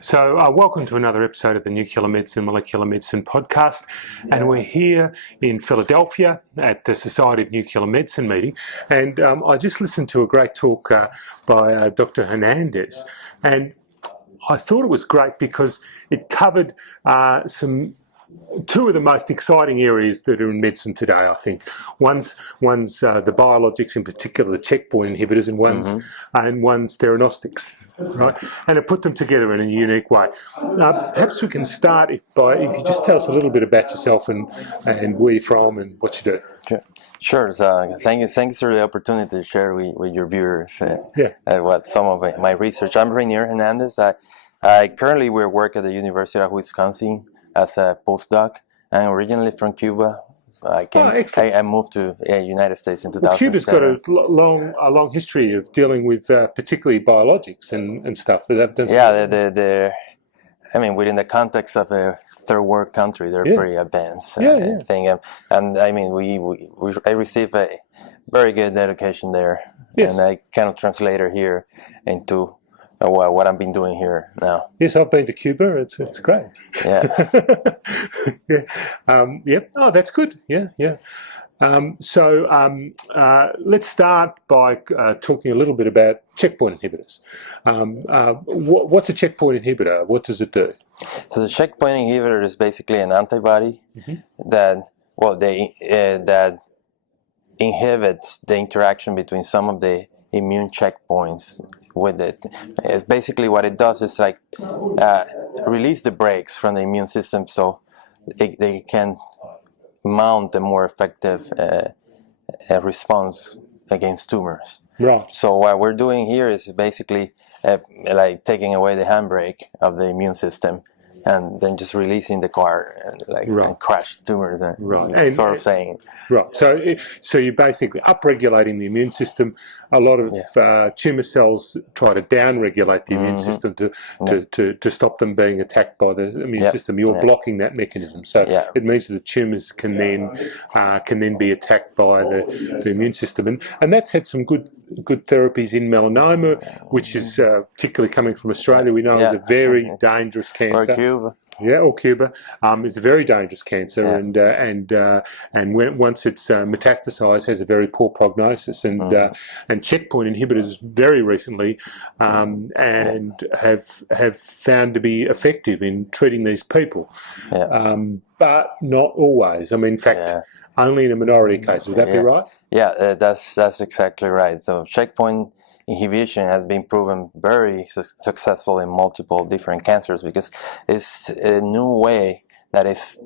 So, welcome to another episode of the Nuclear Medicine, Molecular Medicine podcast. And we're here in Philadelphia at the Society of Nuclear Medicine meeting. And I just listened to a great talk by Dr. Hernandez. And I thought it was great because it covered two of the most exciting areas that are in medicine today, I think. One's the biologics, in particular the checkpoint inhibitors, and one's Theranostics, right? And it put them together in a unique way. Perhaps we can start if you just tell us a little bit about yourself and where you're from and what you do. Sure. So thanks for the opportunity to share with your viewers what some of my research. I'm Hernandez. I currently work at the University of Wisconsin as a postdoc. I'm originally from Cuba. So I moved to the United States in 2007. Cuba's got a long history of dealing with particularly biologics and stuff. I mean, within the context of a third world country, they're pretty advanced thing. And I mean, I received a very good education there, and I kind of translated here into what I've been doing here now. Yes, I've been to Cuba. It's great. Yeah. Oh, that's good. Let's start by talking a little bit about checkpoint inhibitors. What's a checkpoint inhibitor? What does it do? So the checkpoint inhibitor is basically an antibody that inhibits the interaction between some of the immune checkpoints with it. It's basically what it does is like release the brakes from the immune system so they can mount a more effective response against tumors. Right. So what we're doing here is basically like taking away the handbrake of the immune system and then just releasing the car and crash tumors. Right. So you're basically upregulating the immune system. A lot of tumor cells try to downregulate the immune system to stop them being attacked by the immune system. You're blocking that mechanism. So it means that the tumors can then be attacked by the immune system. And that's had some good therapies in melanoma, which is particularly coming from Australia. We know is a very dangerous cancer. Or Cuba. Yeah, or Cuba. It's a very dangerous cancer, and once it's metastasized, has a very poor prognosis. And checkpoint inhibitors very recently and have found to be effective in treating these people, but not always. I mean, in fact, only in a minority of cases. Would that be right? Yeah, that's exactly right. So checkpoint inhibition has been proven very successful in multiple different cancers because it's a new way that is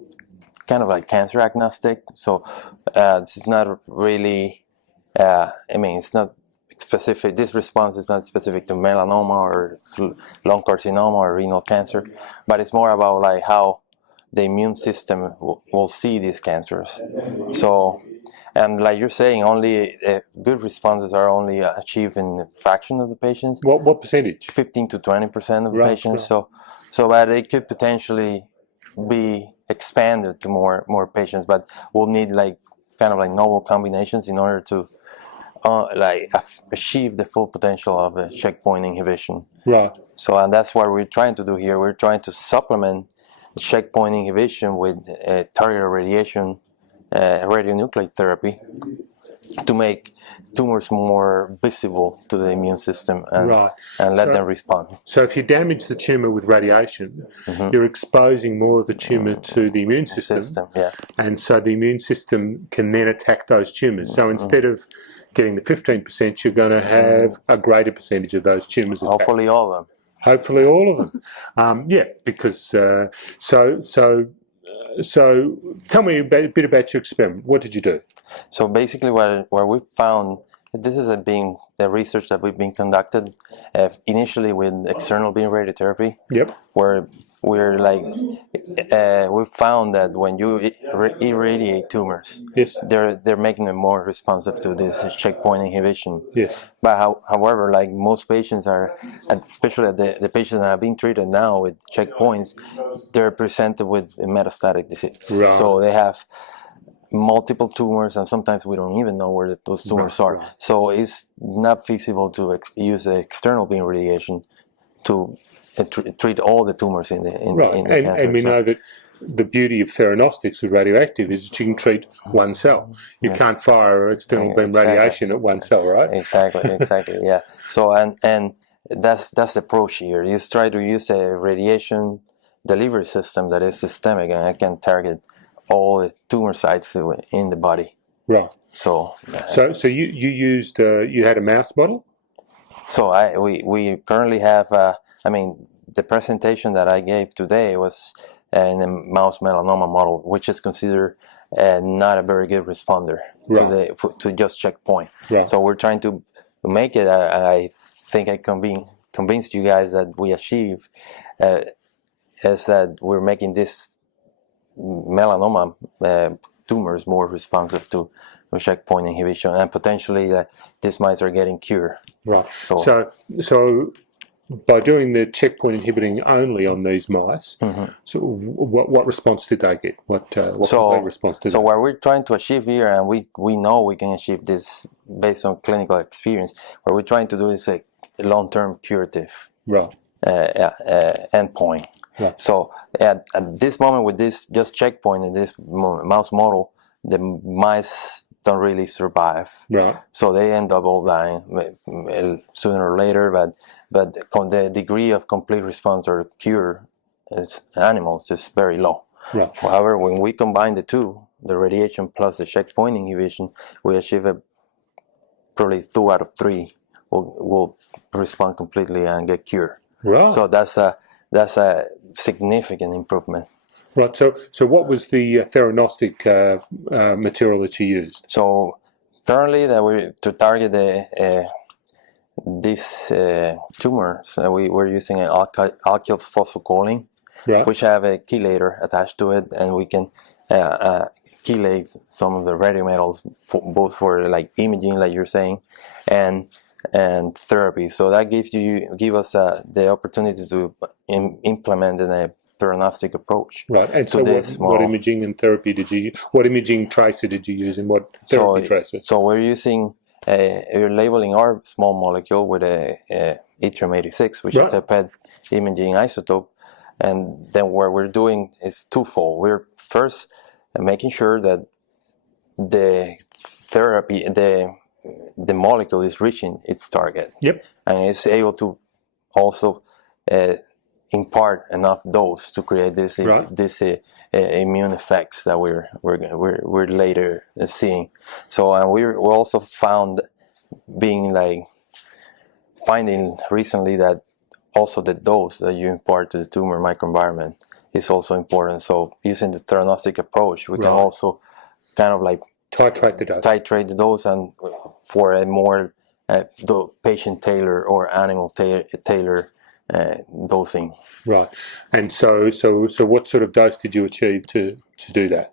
kind of like cancer agnostic. So it's not really, it's not specific. This response is not specific to melanoma or lung carcinoma or renal cancer, but it's more about like how the immune system will see these cancers. So. And like you're saying, only good responses are only achieved in a fraction of the patients. What percentage? 15 to 20% of the patients. Right. So that it could potentially be expanded to more patients, but we'll need kind of novel combinations in order to achieve the full potential of a checkpoint inhibition. Right. So and that's what we're trying to do here. We're trying to supplement checkpoint inhibition with targeted radiation. Radionuclide therapy to make tumors more visible to the immune system and let them respond. So if you damage the tumor with radiation, you're exposing more of the tumor to the immune system. And so the immune system can then attack those tumors. So instead of getting the 15%, you're going to have a greater percentage of those tumors attacked. Hopefully all of them. Hopefully all of them. Because So tell me a bit about your experiment. What did you do? So basically what we found, this is the research that we've been conducted initially with external beam radiotherapy. Yep. Where we're we found that when you irradiate tumors, they're making them more responsive to this checkpoint inhibition. Yes. But however, like most patients are, especially the patients that have been treated now with checkpoints, they're presented with metastatic disease. Right. So they have multiple tumors, and sometimes we don't even know where those tumors are. So it's not feasible to use the external beam radiation to treat all the tumors in the cancer. And we know that the beauty of Theranostics with radioactive is that you can treat one cell. You can't fire external beam radiation at one cell, right? Exactly. Yeah. So and that's the approach here. You try to use a radiation delivery system that is systemic and it can target all the tumor sites in the body. Right. So you used you had a mouse model. So we currently have. The presentation that I gave today was in a mouse melanoma model, which is considered not a very good responder to just CheckPoint. Right. So we're trying to make it. I think I convinced you guys that we achieve is that we're making this melanoma tumors more responsive to CheckPoint inhibition, and potentially these mice are getting cured. Right. So by doing the CheckPoint inhibiting only on these mice, so what response did they get? What response did they get? What we're trying to achieve here, and we know we can achieve this based on clinical experience, what we're trying to do is a long-term curative endpoint. Right. So at this moment with this just CheckPoint in this mouse model, the mice don't really survive. Right. So they end up all dying sooner or later, but the degree of complete response or cure as animals is very low. Right. However, when we combine the two, the radiation plus the CheckPoint inhibition, we achieve probably 2 out of 3 will respond completely and get cured. Right. So that's a significant improvement. Right. So what was the theranostic material that you used? So currently, to target these tumors, we're using an alkyl phosphocholine, which have a chelator attached to it, and we can chelate some of the radiometals, both for like imaging, like you're saying, and therapy. So that give us the opportunity to implement in a theranostic approach. Right. And so what imaging and therapy what imaging tracer did you use, and what therapy tracer? So we're using we're labeling our small molecule with a yttrium-86, which is a PET imaging isotope, and then what we're doing is twofold. We're first making sure that the therapy, the molecule is reaching its target. Yep. And it's able to also impart enough dose to create this immune effects that we're later seeing. So and we also finding recently that also the dose that you impart to the tumor microenvironment is also important. So using the theranostic approach, we can also kind of like titrate the dose, and for a more patient tailor or animal tailor dosing. Right. And so what sort of dose did you achieve to do that?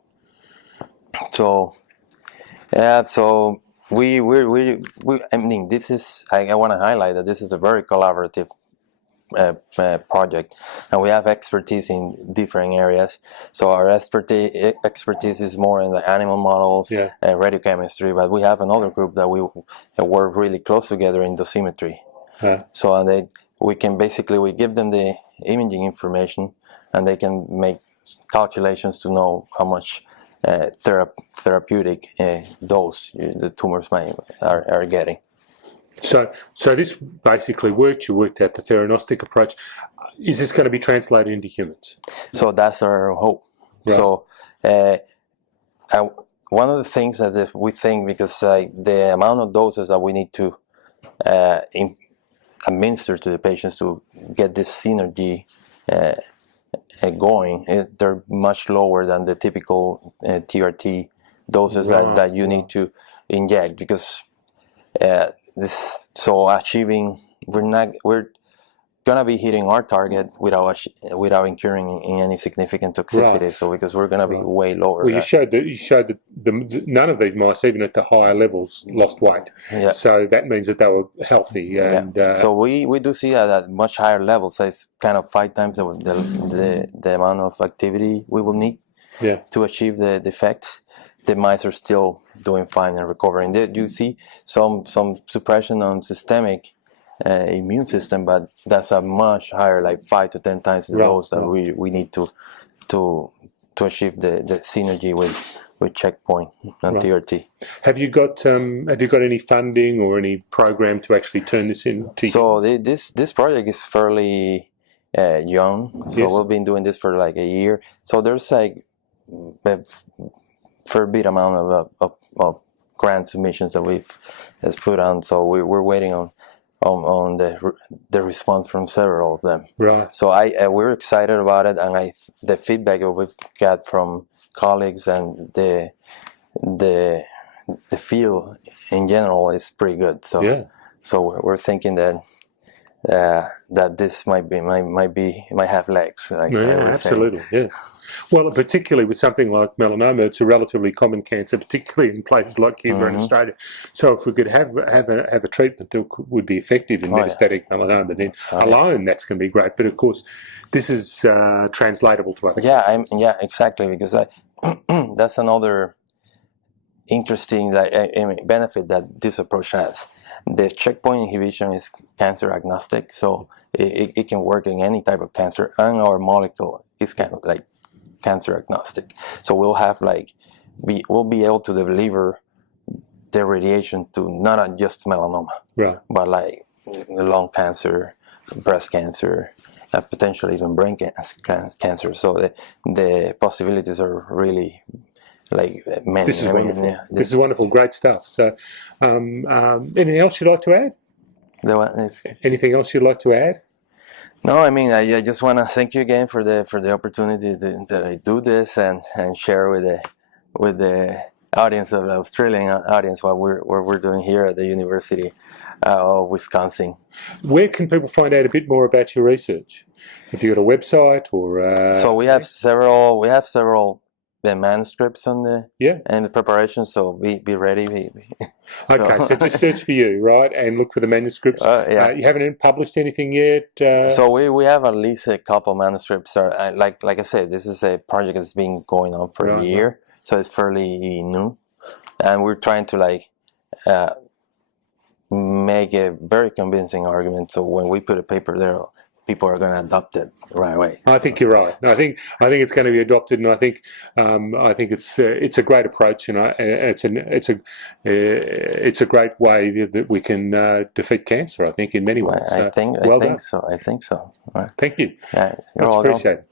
So we I mean, this is I want to highlight that this is a very collaborative project, and we have expertise in different areas. So our expertise is more in the animal models and radiochemistry, but we have another group that we work really close together in dosimetry. So we give them the imaging information, and they can make calculations to know how much therapeutic dose the tumors are getting. So this basically worked. You worked out the theranostic approach. Is this going to be translated into humans? So that's our hope. Right. So one of the things that we think, because the amount of doses that we need to administer to the patients to get this synergy going, they're much lower than the typical TRT doses that you need to inject, because we're gonna be hitting our target without incurring any significant toxicity. So because we're gonna be way lower. Well, you showed that none of these mice, even at the higher levels, lost weight. Yeah. So that means that they were healthy. And so we do see that at much higher levels. So it's kind of 5 times the amount of activity we will need to achieve the effects. The mice are still doing fine and recovering. You see some suppression on systemic immune system, but that's a much higher, like 5 to 10 times the dose that we need to achieve the synergy with CheckPoint and TRT. Have you got any funding or any program to actually turn this into? So this project is fairly young. So we've been doing this for like a year. So there's like a fair bit amount of grant submissions that we've put on. So we're waiting on the response from several of them. Right. So we're excited about it, and the feedback that we've got from colleagues and the field in general is pretty good. So so we're thinking that this might have legs. Like absolutely. Yeah. Well, particularly with something like melanoma, it's a relatively common cancer, particularly in places like Cuba and Australia. So if we could have a treatment that would be effective in metastatic melanoma, then alone that's going to be great. But of course, this is translatable to other cancers. Yeah, exactly, because that's another interesting benefit that this approach has. The checkpoint inhibition is cancer agnostic, so it can work in any type of cancer, and our molecule is kind of like cancer agnostic. So we'll have we'll be able to deliver the radiation to not just melanoma, but like lung cancer, breast cancer, potentially even brain cancer. So the possibilities are really many. This is wonderful. This is wonderful. Great stuff. So, anything else you'd like to add? Anything else you'd like to add? No, I mean, I just want to thank you again for the opportunity that I do this and share with the audience, of the Australian audience, what we're doing here at the University of Wisconsin. Where can people find out a bit more about your research? Have you got a website or? So we have several manuscripts on and the preparation. So be ready. Okay, so just search for you, right, and look for the manuscripts. You haven't published anything yet? So we have at least a couple manuscripts. Like I said, this is a project that's been going on for a year, so it's fairly new, and we're trying to make a very convincing argument. So when we put a paper there, people are going to adopt it right away. I think you're right. I think it's going to be adopted, and I think it's a great approach, and it's a great way that we can defeat cancer. I think in many ways. I think so. Thank you. Yeah, you're Much welcome. appreciated.